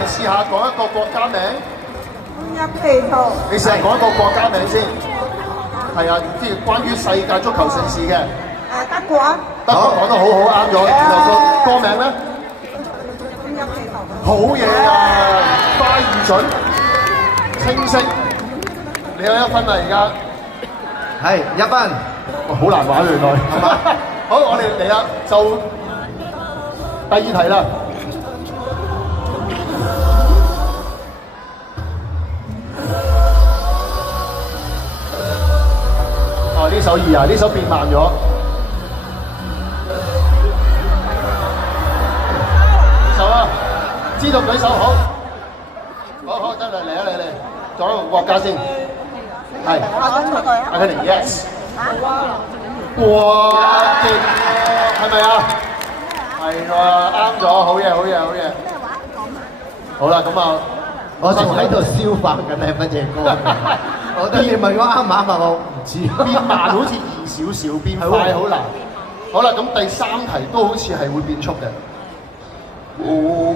你試下講一個國家名。入地圖。你試下講一個國家名先。係啊，即係關於世界足球盛事嘅。德國。德國講得好好，啱咗。然後個歌名咧？入地圖。好嘢啊！快而準，清晰。你有1分啦，而家。係1分。好難玩原來。好，我哋嚟啦，就第2題啦。呢首易啊，呢首變慢咗。呢首啊，知道舉手好。好得啦，嚟啊嚟，講一個國家先。係。阿根廷 yes。哇，勁喎，係咪啊？係喎，啱咗，好嘢。好啦，咁啊，我仲喺度消化緊呢份隻歌。我覺得你問我啱唔啱啊？我唔知。變慢好似易少少，變快好難。好啦，咁第3題都好似係會變速嘅。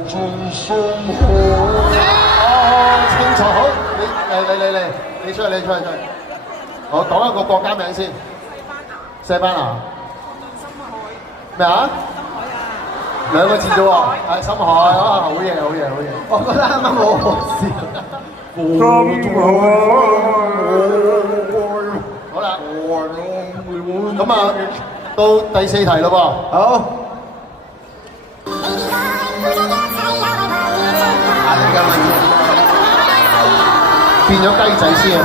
清楚，好，你出去。我講一個國家名先。西班牙。咩啊？2個字啫喎，係深海啊！好嘢。我覺得啱啱好好笑。好啦，咁啊，到第4題咯噃。好。變咗雞仔先啊！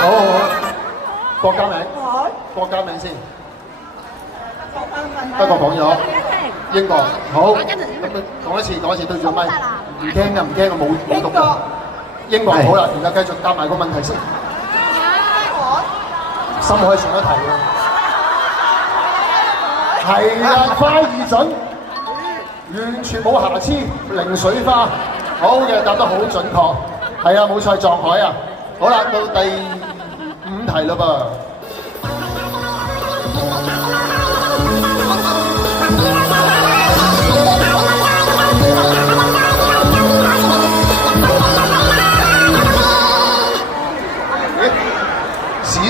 好，國家名先。德國講咗，英國好。講一次對住個咪。唔驚㗎，冇讀㗎。英國好啦，而家繼續答埋個問題先。深海上一題喎。係啦，快而準，完全冇瑕疵，零水花。好嘅，答得好準確。係啊，冇錯，撞海啊。好啦，到第5題啦噃。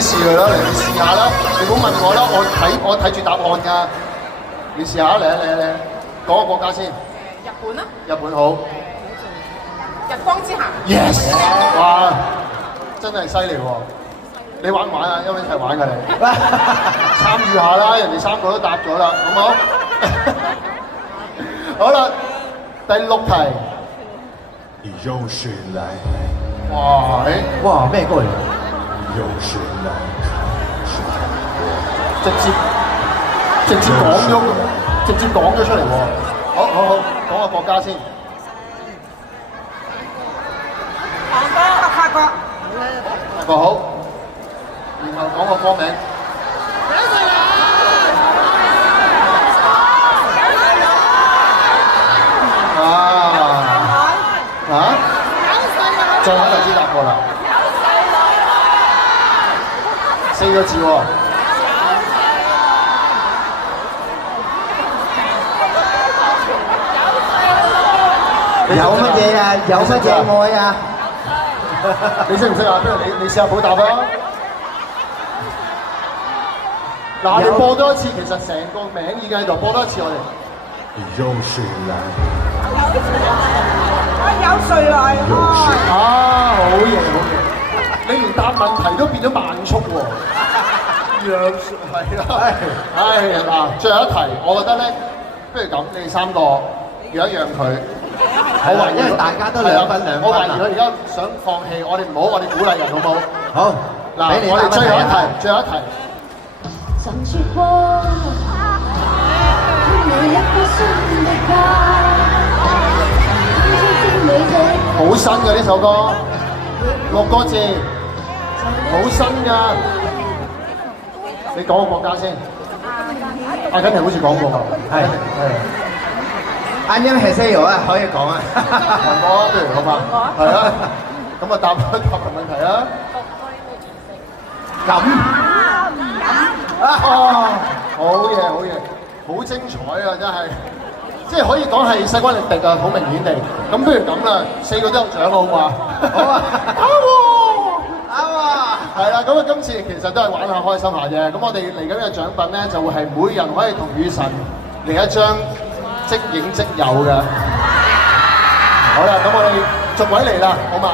試佢啦，你試下啦，你唔好問我啦，我睇住答案㗎。你試下嚟，講個國家先。日本啊。日本好。日光之下。Yes！ 哇，真係犀利喎！你玩唔玩啊？因為一齊玩㗎你。參與下啦，人哋3個都答咗啦，好唔好？好啦，第6題。又是來。哇，咩歌嚟？又是來。直接講咗出嚟喎。好，講個國家先。法國。法國好，然後講個歌名。再揾就知答過啦。4個字喎。有乜嘢啊？有乜嘢愛啊？你識唔識啊？不如你試下補答啊！嗱，你播多一次，其實成個名已經喺度，播多一次我哋。又是來。有誰來？好嘢！你連答問題都變咗慢速喎。係啦。嗱，最後一題，我覺得咧，不如咁，你哋3個讓一讓佢。我懷疑，因為大家都2分2分。我懷疑佢而家想放棄，我哋唔好，我哋鼓勵人好唔好？好。嗱，我哋最後一題。好新嘅呢首歌，6個字，好新㗎。你講個國家先。阿根廷好似講過。係。啱啱係西遊啊，可以講啊。韓國啊，不如好嘛？係啊。咁啊，答問題啦。好嘢，好精彩啊！真係，即即係可以講係勢均力敵啊，好明顯地。咁不如咁啦，4個都有獎好唔好啊？好啊，啱啊！係啦，咁啊今次其實都係玩下開心下啫。咁我哋嚟緊嘅獎品咧，就會係每人可以同雨神嚟一張即影即有嘅。好啦，咁我哋逐位嚟啦，好嘛？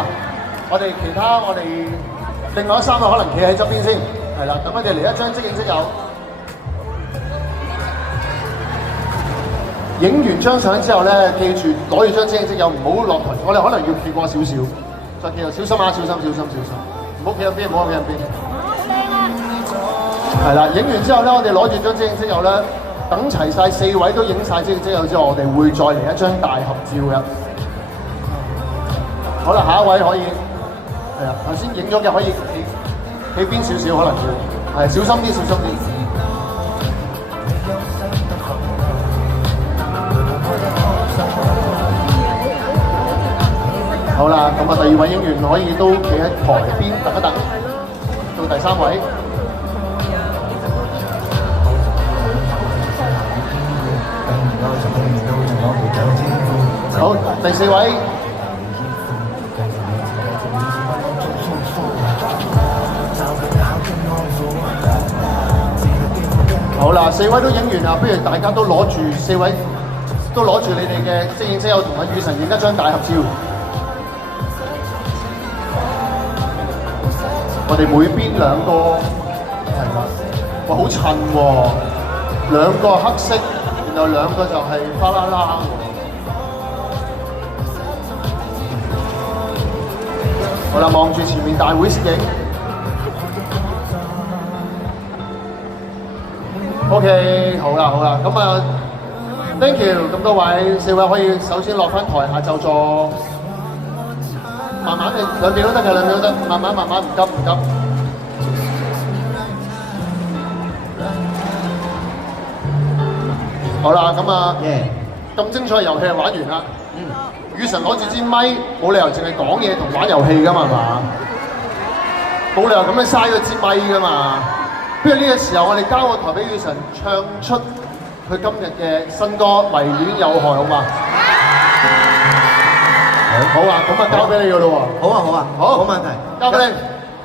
我哋另外3個可能企喺側邊先，係啦，等我哋嚟一張即影即有。影完張相之後咧，記住攞住張即影即有，唔好落台。我哋可能要企過少少，再企過，小心啊！小心，唔好企入邊，唔好企入邊。係啦，影完之後咧，我哋攞住張即影即有咧，等齊晒4位都影晒即影即有之後，我哋會再嚟一張大合照嘅。好啦，下一位可以，係啊，頭先影咗嘅可以企邊少少，可能要係小心啲。好啦，咁啊第2位影員可以都企喺台邊等一等，到第3位。好，第4位。好啦，4位都影完啦，不如大家都攞住4位都攞住你哋嘅即影即有，同阿雨神影一張大合照。我哋每邊2個係啦，哇好襯喎，2個黑色，然後2個就係花啦啦喎。好啦，望住前面大會攝影。OK， 好啦，咁啊 ，thank you， 咁多位4位可以首先落翻台下就坐，慢慢地2邊都得嘅，2邊都得，慢慢，唔急。好啦，咁啊，咁精彩嘅遊戲就玩完啦。雨神攞住支咪，冇理由淨係講嘢同玩遊戲噶嘛，係嘛？冇理由咁樣嘥咗支咪噶嘛。不如呢個時候，我哋交個台俾雨神唱出佢今日嘅新歌《迷戀有害》，好嘛？好啊，咁啊交俾你噶咯喎。好啊，冇問題，交俾你。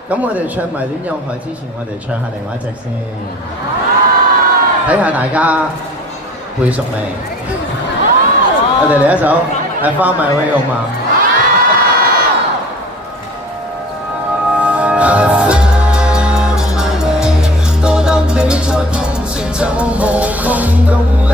咁我哋唱《迷戀有害》之前，我哋唱下另外一隻先，睇下大家背熟未？我哋嚟一首《I Found My Way》好嘛？你在旁時就無窮動力，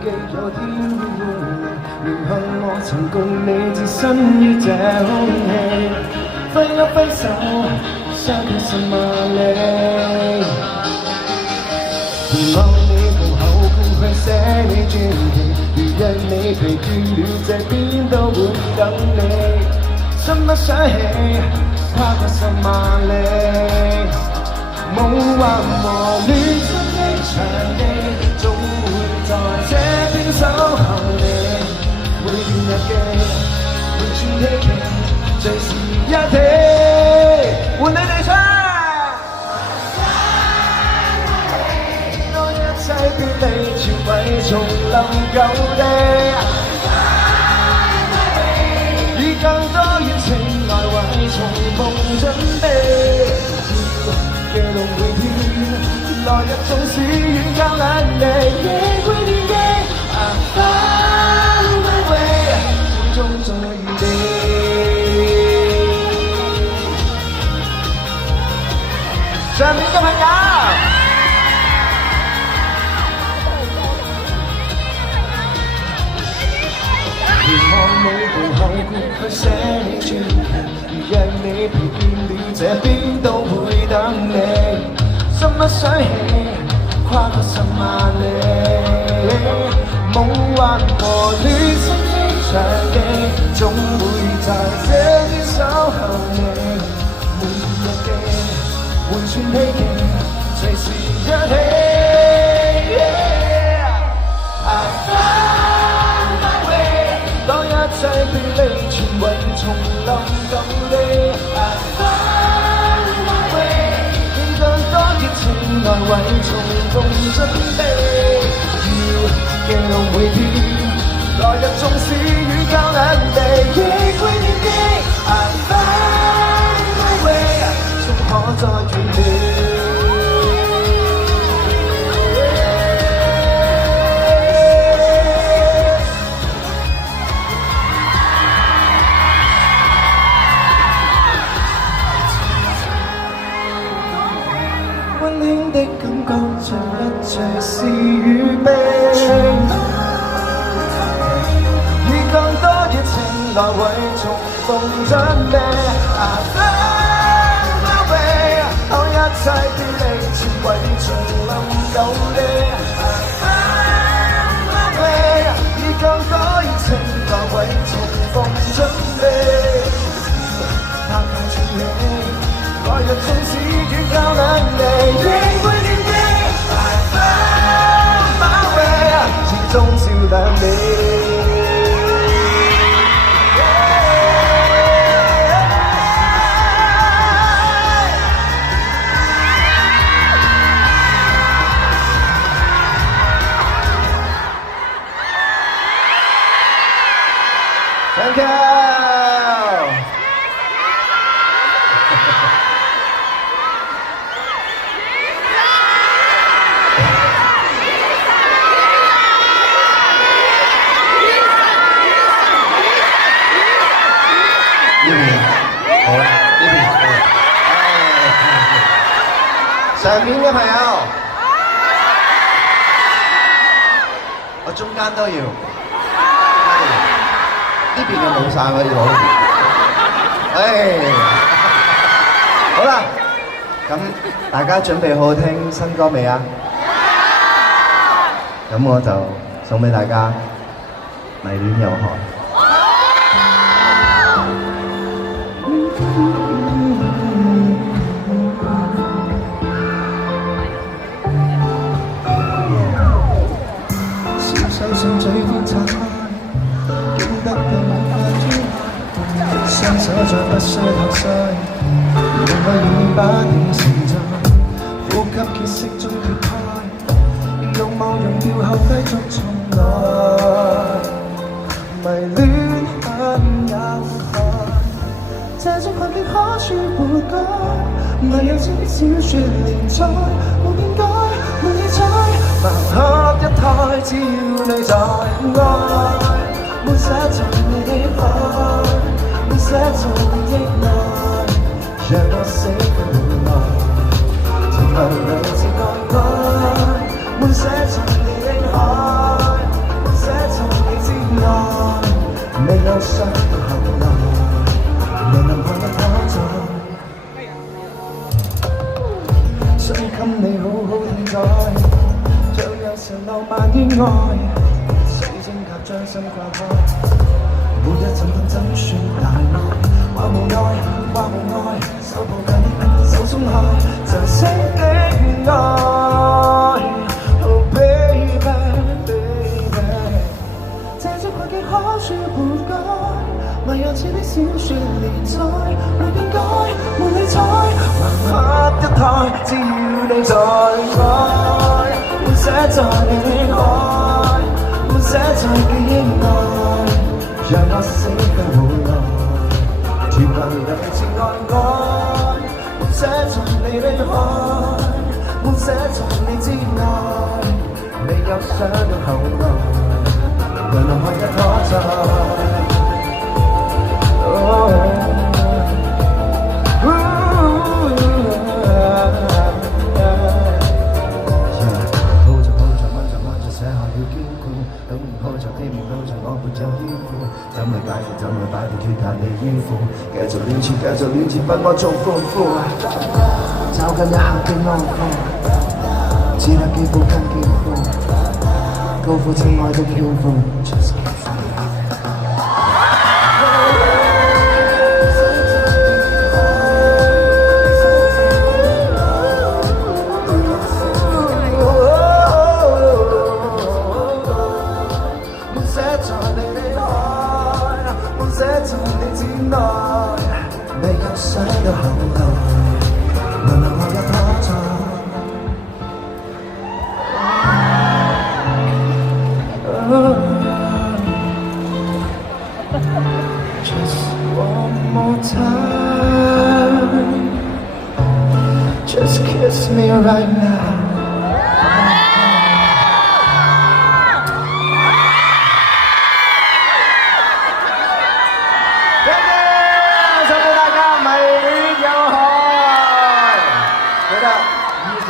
記咗天與夜，連向我曾共你置身於這空氣，揮一揮手，相距10萬里。望你步後共去寫你傳奇，如若你疲倦了，這邊都會等你。心不想起，跨過10萬里，夢幻和戀心的場地，總會在這邊守候你。每段日記，每串希冀，隨時一起，換你哋唱。別離全為重臨舊地，以更多熱情來為重逢準備。夜龍回天，來日縱使遠隔兩地，亦會惦記。I found my way，始終在原地。上面嘅朋友。你步後去寫你傳奇，如若你疲倦了，這邊都會等你。心不想起，跨過10萬里，夢幻和戀心的場地，總會在這邊守候你。每日記，換串希冀，隨時一起。I found 叢林舊地。I find my way， 用更多熱情來為重逢準備。要記錄每天，來日縱使與較難地，亦會念記。I find my way， 終可再斷離。溫馨的感覺，像一切是預備，以更多熱情來為重逢準備。I find my way， 當一切偏離，前為叢林舊地。I find my way， 以更多熱情來為重逢準備。拍下處理。來日縱使與較難離，亦會念記。I found my way， 始終照亮你。Thank you。上面嘅朋友，我中間都要，呢邊嘅冇晒可以攞。好啦，咁大家準備好聽新歌未啊？咁我就送俾大家《迷戀有害》。手上嘴邊擦開，經得到無法轉開，雙手再不需頭腮，用我已把你承載，呼吸歇息中揭開，慾望溶掉後繼續重來，迷戀很有害，這種困境可處活該，唯有這小説連載，無變改，無理睬。盲盒一胎，只要你在愛，滿寫在你的海，滿寫在你的愛，讓我死去無奈，情流兩字愛愛，滿寫在你的海，滿寫在你之外，未有想到後來，未能看得可在，想給你好好現在。有時浪漫意外，水晶甲將心掛開，每一陣痛怎算大愛？話無奈，話無奈，手抱緊，手鬆開，就識的愛。Oh baby baby， 這種困境可處活該，唯有似的小説連載，沒變改，沒理睬，盲盒一胎，只要你在愛。滿寫在你的海，滿寫在記憶內，讓我死去無奈，甜蜜兩字愛愛，滿寫在你的海，滿寫在你之外，未有想到後來，原來看得可在。怎麼解決？怎麼擺脫脫下你衣服？繼續亂切，繼續亂切，不我做功夫。找緊一刻的安撫，只得肌膚跟肌膚，高呼親愛的漂浮。放射在你之內，未有想到後來，慢慢我也跑在。Just one more time, just kiss me right now.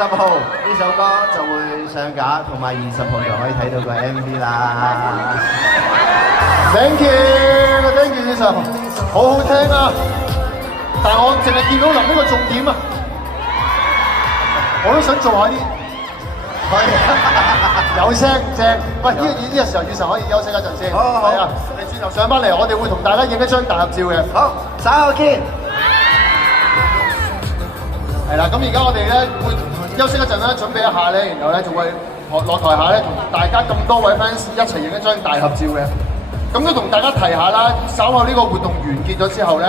20號呢首歌就會上架，同埋20號就可以睇到個 MV 啦。Thank you，Thank you， 呢首好好聽啊！但係我淨係見到臨呢個重點啊，我都想做下啲，有聲正。喂，呢個時候，雨神可以休息一陣先。好，係啊，你轉頭上翻嚟，我哋會同大家影一張大合照嘅。好，稍後見。係啦，咁而家我哋咧會休息一陣啦，準備一下咧，然後咧仲會落台下咧，同大家咁多位 fans 一齊影一張大合照嘅。咁都同大家提下啦，稍後呢個活動完結咗之後咧，